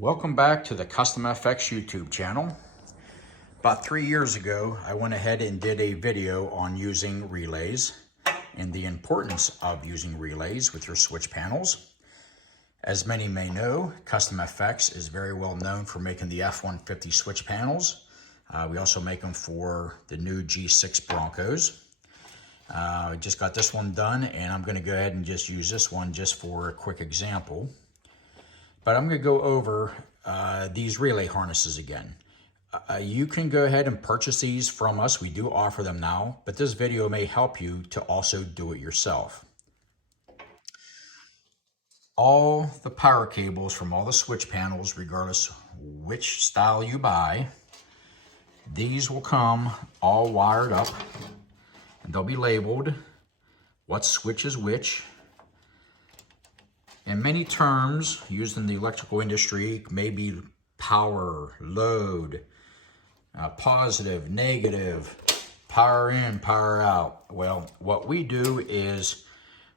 Welcome back to the KustomFX YouTube channel. About 3 years ago, I went ahead and did a video on using relays and the importance of using relays with your switch panels. As many may know, KustomFX is very well known for making the F-150 switch panels. We also make them for the new G6 Broncos. I just got this one done, and I'm going to go ahead and just use this one just for a quick example. But I'm going to go over these relay harnesses again. You can go ahead and purchase these from us. We do offer them now, but this video may help you to also do it yourself. All the power cables from all the switch panels, regardless which style you buy, these will come all wired up, and they'll be labeled what switch is which. And many terms used in the electrical industry may be power, load, positive, negative, power in, power out. Well, what we do is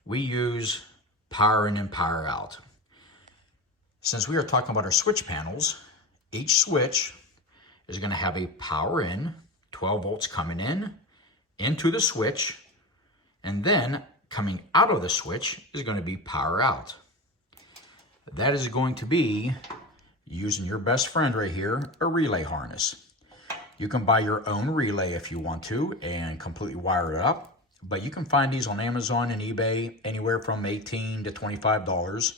we use power in and power out. Since we are talking about our switch panels, each switch is going to have a power in, 12 volts coming in, into the switch, and then coming out of the switch is going to be power out. That is going to be, using your best friend right here, a relay harness. You can buy your own relay if you want to and completely wire it up, but you can find these on Amazon and eBay anywhere from $18 to $25.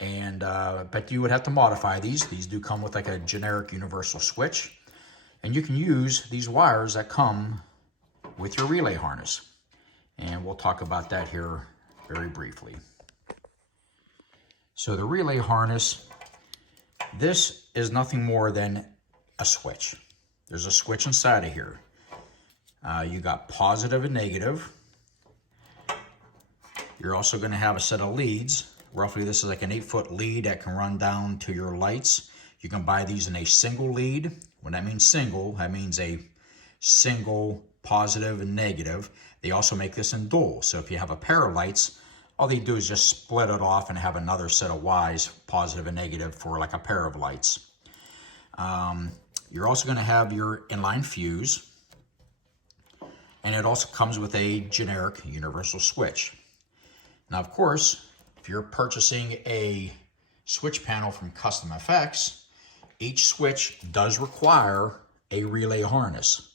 And but you would have to modify these. These do come with like a generic universal switch, and you can use these wires that come with your relay harness. And we'll talk about that here very briefly. So the relay harness, this is nothing more than a switch. There's a switch inside of here. You got positive and negative. You're also going to have a set of leads. Roughly, this is like an 8-foot lead that can run down to your lights. You can buy these in a single lead. When that means single, that means a single positive and negative. They also make this in dual. So if you have a pair of lights, all they do is just split it off and have another set of Ys, positive and negative, for like a pair of lights. You're also going to have your inline fuse, and it also comes with a generic universal switch. Now, of course, if you're purchasing a switch panel from KustomFX, each switch does require a relay harness.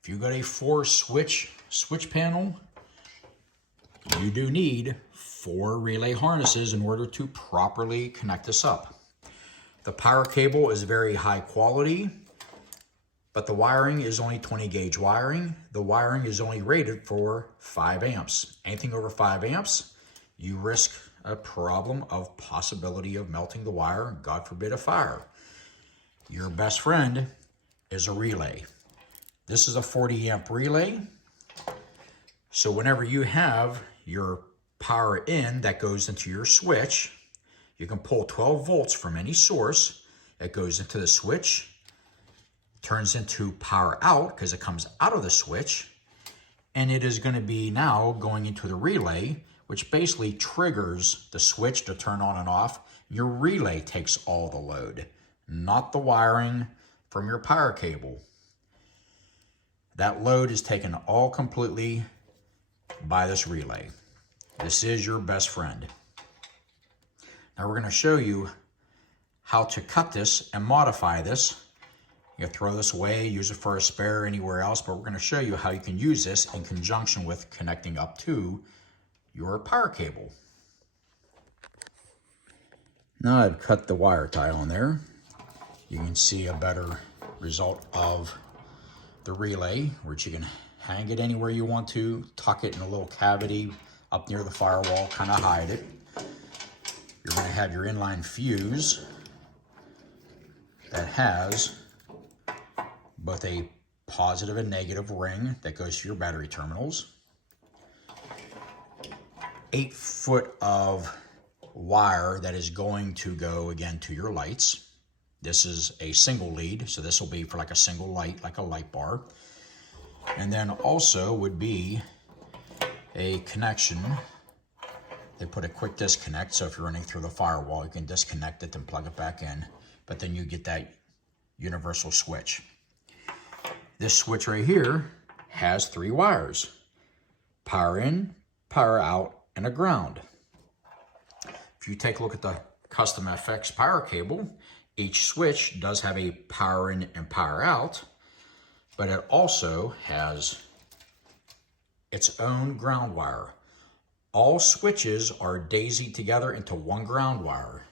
If you got a 4-switch panel, you do need 4 relay harnesses in order to properly connect this up. The power cable is very high quality, but the wiring is only 20 gauge wiring. The wiring is only rated for 5 amps. Anything over 5 amps, you risk a problem of possibility of melting the wire, God forbid a fire. Your best friend is a relay. This is a 40 amp relay. So whenever you have your power in that goes into your switch, you can pull 12 volts from any source. It goes into the switch, turns into power out because it comes out of the switch, and it is going to be now going into the relay, which basically triggers the switch to turn on and off. Your relay takes all the load, not the wiring from your power cable. That load is taken all completely by this relay. This is your best friend. Now we're going to show you how to cut this and modify this. You can throw this away, use it for a spare anywhere else, but we're going to show you how you can use this in conjunction with connecting up to your power cable. Now I've cut the wire tie on there. You can see a better result of the relay, which you can hang it anywhere you want to, tuck it in a little cavity up near the firewall, kind of hide it. You're going to have your inline fuse that has both a positive and negative ring that goes to your battery terminals. 8 foot of wire that is going to go again to your lights. This is a single lead, so this will be for like a single light, like a light bar. And then also would be a connection They put a quick disconnect, so if you're running through the firewall, you can disconnect it and plug it back in, but then you get that universal switch. This switch right here has 3 wires: power in, power out, and a ground. If you take a look at the KustomFX power cable, each switch does have a power in and power out, but it also has its own ground wire. All switches are daisied together into one ground wire.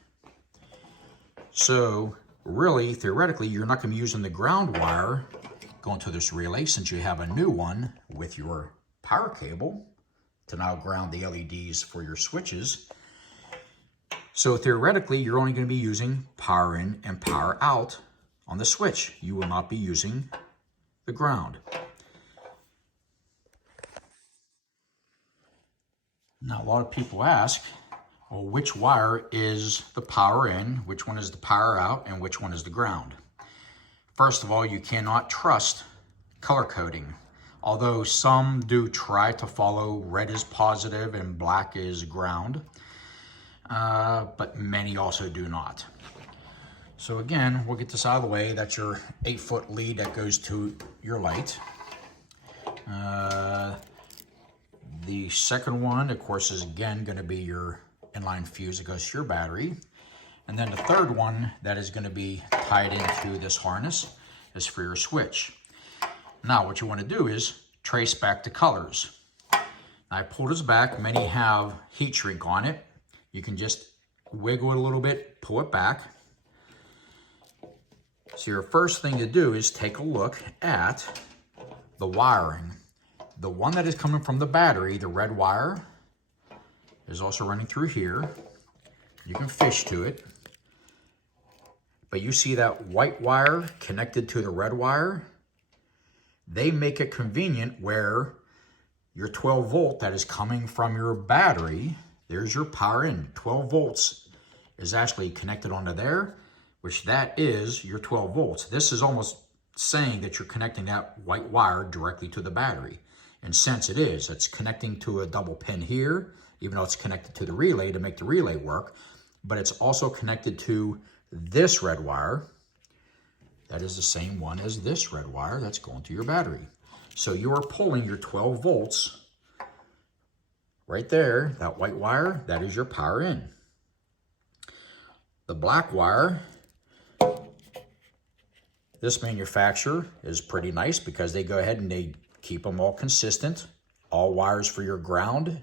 So really, theoretically, you're not going to be using the ground wire going to this relay, since you have a new one with your power cable to now ground the LEDs for your switches. So theoretically, you're only going to be using power in and power out on the switch. You will not be using the ground. Now, a lot of people ask, well, which wire is the power in, which one is the power out, and which one is the ground? First of all, you cannot trust color coding. Although some do try to follow red is positive and black is ground, but many also do not. So again, we'll get this out of the way. That's your 8-foot lead that goes to your light. The second one, of course, is again going to be your inline fuse that goes to your battery. And then the third one that is going to be tied into this harness is for your switch. Now, what you want to do is trace back the colors. Now, I pulled this back. Many have heat shrink on it. You can just wiggle it a little bit, pull it back. So your first thing to do is take a look at the wiring. The one that is coming from the battery, the red wire, is also running through here. You can fish to it. But you see that white wire connected to the red wire? They make it convenient where your 12 volt that is coming from your battery, there's your power in. 12 volts is actually connected onto there, which that is your 12 volts. This is almost saying that you're connecting that white wire directly to the battery. And since it is, it's connecting to a double pin here, even though it's connected to the relay to make the relay work, but it's also connected to this red wire. That is the same one as this red wire that's going to your battery. So you are pulling your 12 volts right there, that white wire, that is your power in. The black wire, this manufacturer is pretty nice because they go ahead and they keep them all consistent. All wires for your ground,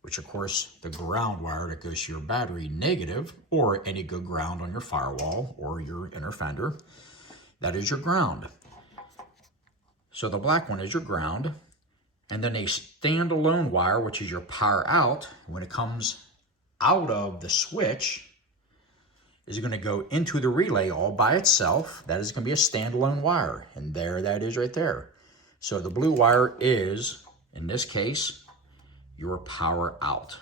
which of course the ground wire that goes to your battery negative, or any good ground on your firewall or your inner fender, that is your ground. So the black one is your ground, and then a standalone wire, which is your power out, when it comes out of the switch, is going to go into the relay all by itself. That is going to be a standalone wire, and there that is right there. So the blue wire is, in this case, your power out.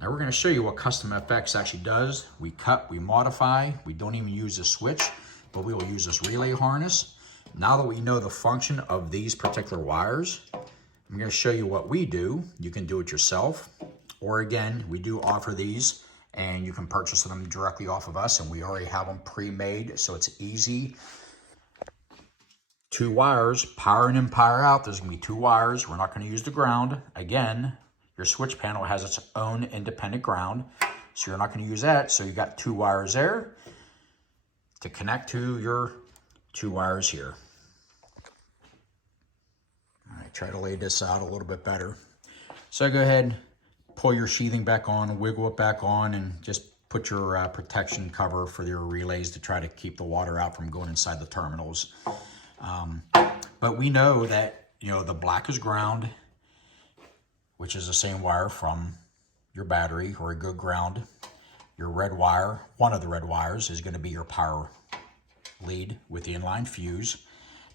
Now we're going to show you what KustomFX actually does. We cut, we modify, we don't even use a switch, but we will use this relay harness. Now that we know the function of these particular wires, I'm going to show you what we do. You can do it yourself, or again, we do offer these and you can purchase them directly off of us, and we already have them pre-made, so it's easy. 2 wires, power in and power out. There's going to be 2 wires. We're not going to use the ground. Again, your switch panel has its own independent ground, so you're not going to use that. So you got 2 wires there to connect to your 2 wires here. All right, try to lay this out a little bit better. So go ahead, pull your sheathing back on, wiggle it back on, and just put your protection cover for your relays to try to keep the water out from going inside the terminals. But we know that, you know, the black is ground, which is the same wire from your battery, or a good ground. Your red wire, one of the red wires, is going to be your power lead with the inline fuse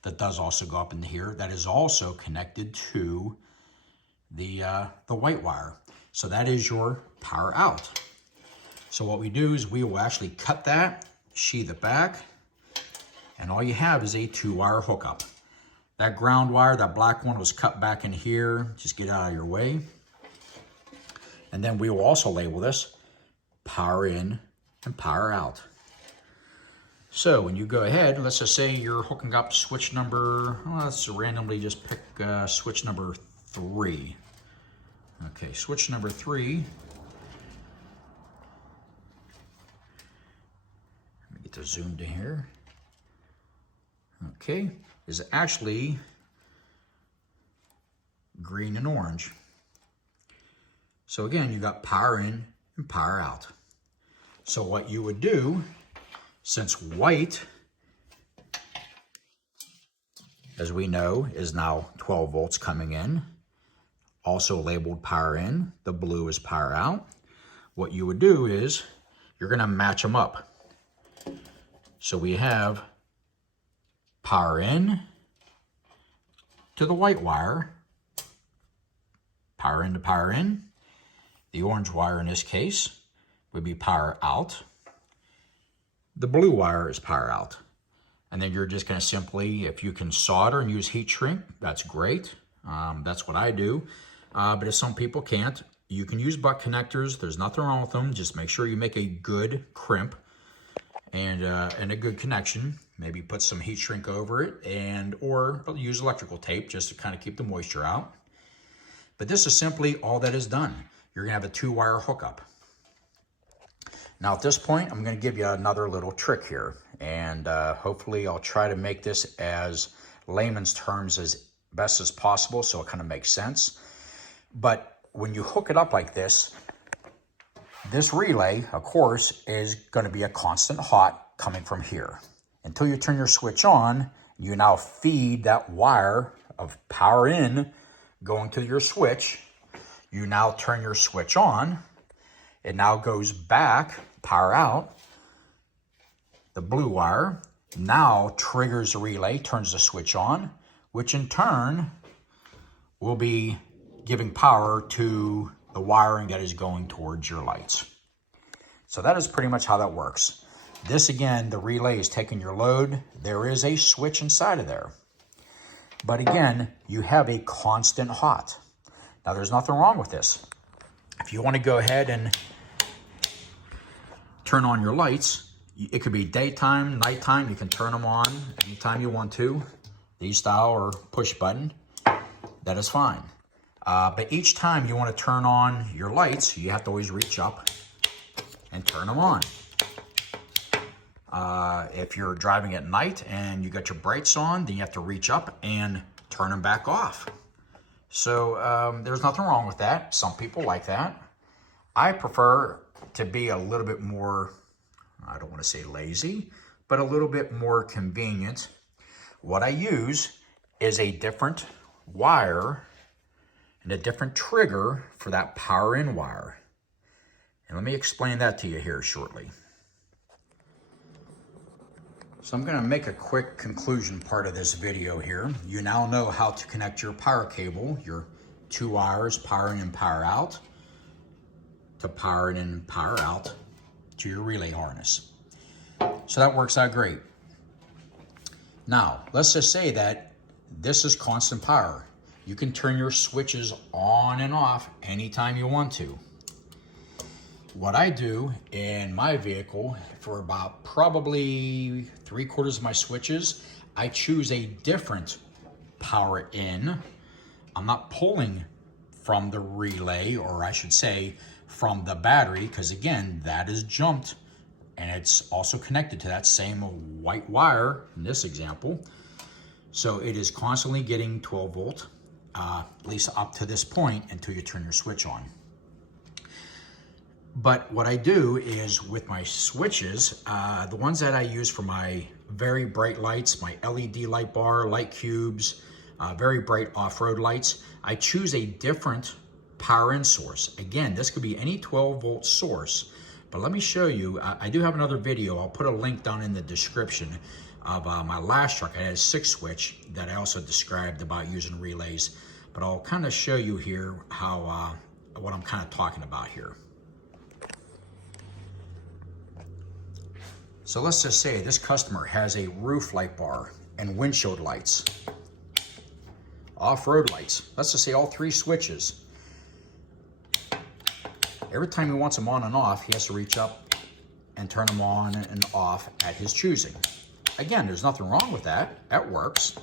that does also go up in here. That is also connected to the white wire. So that is your power out. So what we do is we will actually cut that, sheath it back, and all you have is a 2-wire hookup. That ground wire, that black one, was cut back in here. Just get out of your way. And then we will also label this power in and power out. So when you go ahead, let's just say you're hooking up switch number, well, let's randomly just pick switch number 3. Okay, switch number 3. Let me get this zoomed in here. Okay, is actually green and orange. So again, you got power in and power out. So what you would do, since white, as we know, is now 12 volts coming in, also labeled power in, the blue is power out. What you would do is you're going to match them up. So we have power in to the white wire, power in to power in. The orange wire in this case would be power out. The blue wire is power out. And then you're just going to simply, if you can solder and use heat shrink, that's great. That's what I do. But if some people can't, you can use butt connectors. There's nothing wrong with them. Just make sure you make a good crimp and a good connection. Maybe put some heat shrink over it, or use electrical tape just to kind of keep the moisture out. But this is simply all that is done. You're going to have a 2-wire hookup. Now at this point, I'm going to give you another little trick here, and hopefully I'll try to make this as layman's terms as best as possible so it kind of makes sense. But when you hook it up like this relay, of course, is going to be a constant hot coming from here. Until you turn your switch on, you now feed that wire of power in going to your switch. You now turn your switch on. It now goes back, power out. The blue wire now triggers the relay, turns the switch on, which in turn will be giving power to the wiring that is going towards your lights. So that is pretty much how that works. This again, the relay is taking your load. There is a switch inside of there. But again, you have a constant hot. Now there's nothing wrong with this. If you want to go ahead and turn on your lights, it could be daytime, nighttime, you can turn them on anytime you want to. These style or push button, that is fine. But each time you want to turn on your lights, you have to always reach up and turn them on. If you're driving at night and you got your brights on, then you have to reach up and turn them back off. So there's nothing wrong with that. Some people like that. I prefer to be a little bit more, I don't want to say lazy, but a little bit more convenient. What I use is a different wire and a different trigger for that power in wire. And let me explain that to you here shortly. So I'm going to make a quick conclusion part of this video here. You now know how to connect your power cable, your 2 wires, power in and power out, to power in and power out to your relay harness. So that works out great. Now, let's just say that this is constant power. You can turn your switches on and off anytime you want to. What I do in my vehicle, for about probably 3/4 of my switches, I choose a different power in. I'm not pulling from the relay, or I should say from the battery, because again, that is jumped and it's also connected to that same white wire in this example. So it is constantly getting 12 volt, at least up to this point until you turn your switch on. But what I do is with my switches, the ones that I use for my very bright lights, my LED light bar, light cubes, very bright off-road lights, I choose a different power in source. Again, this could be any 12 volt source, but let me show you. I do have another video. I'll put a link down in the description of my last truck. I had a 6-switch that I also described about using relays, but I'll kind of show you here how what I'm kind of talking about here. So let's just say this customer has a roof light bar and windshield lights, off-road lights. Let's just say all 3 switches. every time he wants them on and off, he has to reach up and turn them on and off at his choosing. Again, there's nothing wrong with that. That works.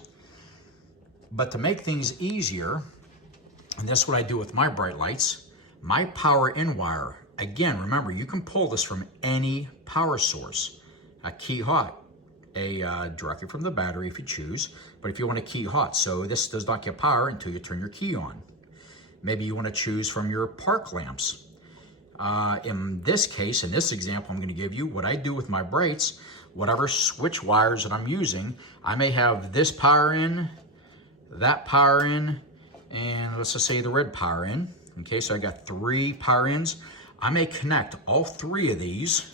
But to make things easier, and that's what I do with my bright lights, my power in wire, again, remember, you can pull this from any power source. A key hot, directly from the battery if you choose, but if you want a key hot, so this does not get power until you turn your key on. Maybe you want to choose from your park lamps. In this case, in this example I'm going to give you, what I do with my brights, whatever switch wires that I'm using, I may have this power in, that power in, and let's just say the red power in. Okay, so I got 3 power ins. I may connect all 3 of these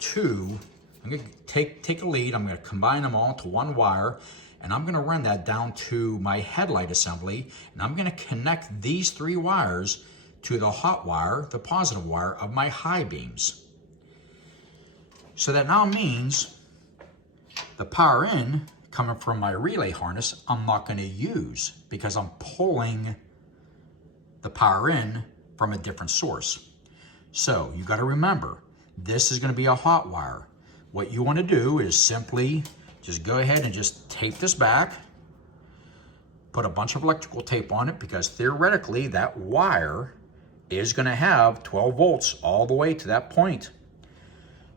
to, I'm going to take a lead, I'm going to combine them all into one wire, and I'm going to run that down to my headlight assembly, and I'm going to connect these 3 wires to the hot wire, the positive wire of my high beams. So that now means the power in coming from my relay harness, I'm not going to use because I'm pulling the power in from a different source. So you got to remember, this is going to be a hot wire. What you want to do is simply just go ahead and just tape this back, put a bunch of electrical tape on it, because theoretically that wire is going to have 12 volts all the way to that point.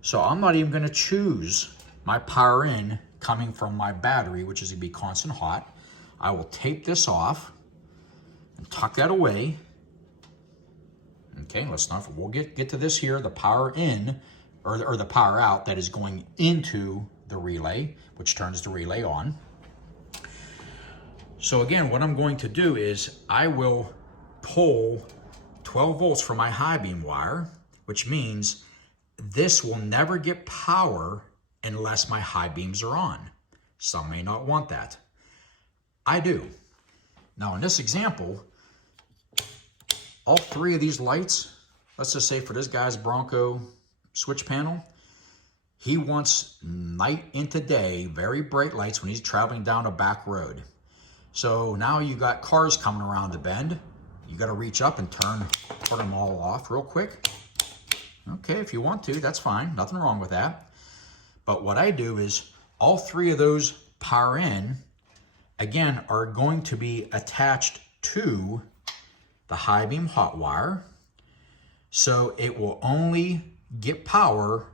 So I'm not even going to choose my power in coming from my battery, which is going to be constant hot. I will tape this off and tuck that away. Okay, we'll get to this here, the power in, or the power out that is going into the relay, which turns the relay on. So again, what I'm going to do is I will pull 12 volts from my high beam wire, which means this will never get power unless my high beams are on. Some may not want that. I do. Now in this example, all 3 of these lights, let's just say for this guy's Bronco switch panel, he wants night into day, very bright lights when he's traveling down a back road. So now you got cars coming around the bend. You got to reach up and turn them all off real quick. Okay, if you want to, that's fine. Nothing wrong with that. But what I do is all 3 of those power in, again, are going to be attached to the high beam hot wire. So it will only get power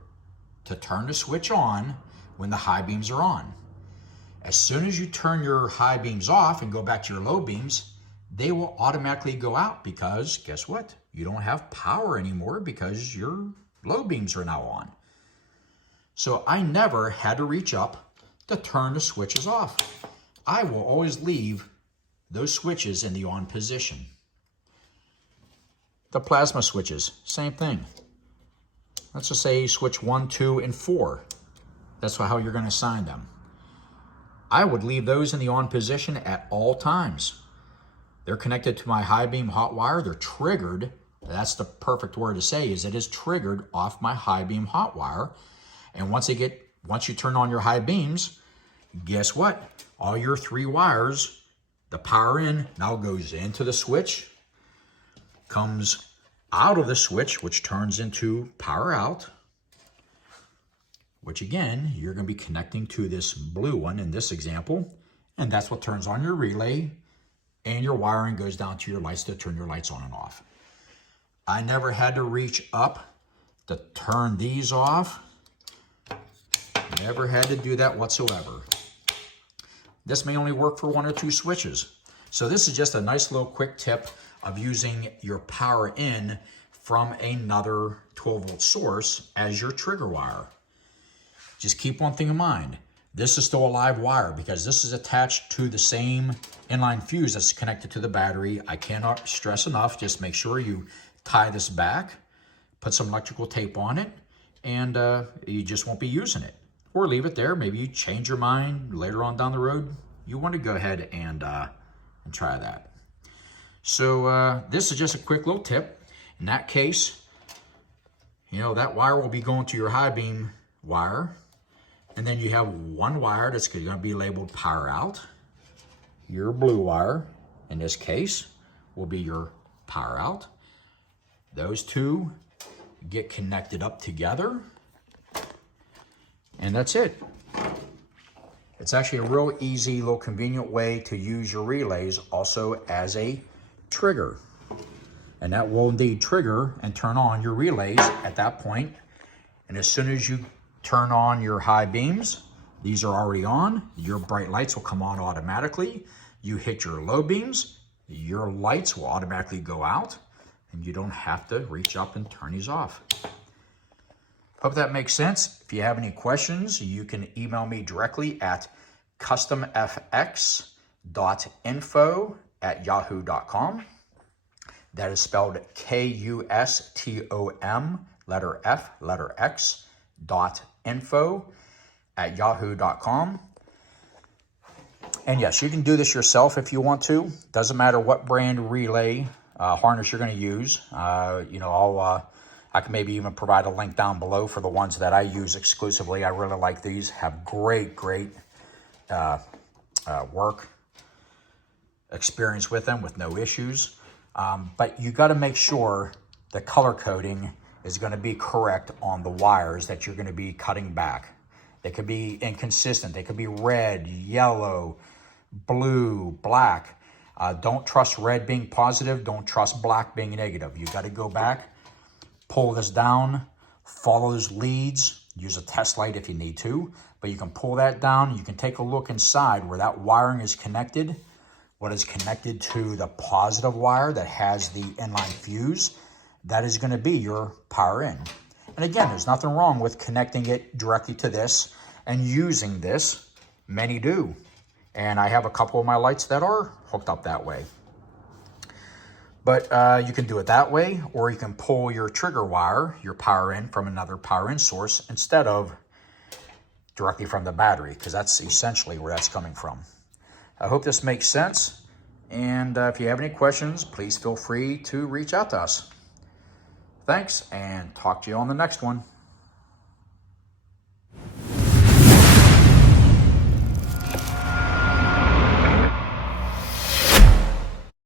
to turn the switch on when the high beams are on. As soon as you turn your high beams off and go back to your low beams, they will automatically go out, because guess what? You don't have power anymore because your low beams are now on. So I never had to reach up to turn the switches off. I will always leave those switches in the on position. The plasma switches, same thing. Let's just say switch 1, 2, and 4. That's how you're going to assign them. I would leave those in the on position at all times. They're connected to my high beam hot wire. They're triggered. That's the perfect word to say, is it is triggered off my high beam hot wire. And once you turn on your high beams, guess what? All your 3 wires, the power in now goes into the switch, comes out of the switch, which turns into power out, which again, you're going to be connecting to this blue one in this example, and that's what turns on your relay, and your wiring goes down to your lights to turn your lights on and off. I never had to reach up to turn these off. Never had to do that whatsoever. This may only work for 1 or 2 switches. So this is just a nice little quick tip of using your power in from another 12 volt source as your trigger wire. Just keep one thing in mind. This is still a live wire because this is attached to the same inline fuse that's connected to the battery. I cannot stress enough, just make sure you tie this back, put some electrical tape on it, and you just won't be using it. Or leave it there. Maybe you change your mind later on down the road. You want to go ahead and try that. So this is just a quick little tip. In that case, that wire will be going to your high beam wire. And then you have one wire that's going to be labeled power out. Your blue wire, in this case, will be your power out. Those two get connected up together, and that's it. It's actually a real easy, little convenient way to use your relays also as a trigger. And that will indeed trigger and turn on your relays at that point. And as soon as you turn on your high beams, these are already on, your bright lights will come on automatically. You hit your low beams, your lights will automatically go out, and you don't have to reach up and turn these off. Hope that makes sense. If you have any questions, you can email me directly at kustomfx.info@yahoo.com. That is spelled KUSTOM, letter F, letter X, .info@yahoo.com. And yes, you can do this yourself if you want to. Doesn't matter what brand relay harness you're going to use. I can maybe even provide a link down below for the ones that I use exclusively. I really like these. Have great work experience with them with no issues. But you got to make sure the color coding is going to be correct on the wires that you're going to be cutting back. They could be inconsistent. They could be red, yellow, blue, black. Don't trust red being positive. Don't trust black being negative. You got to go back, pull this down, follow those leads, use a test light if you need to, but you can pull that down. You can take a look inside where that wiring is connected, what is connected to the positive wire that has the inline fuse. That is going to be your power in. And again, there's nothing wrong with connecting it directly to this and using this. Many do. And I have a couple of my lights that are hooked up that way. But you can do it that way, or you can pull your trigger wire, your power in, from another power in source instead of directly from the battery, because that's essentially where that's coming from. I hope this makes sense. And if you have any questions, please feel free to reach out to us. Thanks, and talk to you on the next one.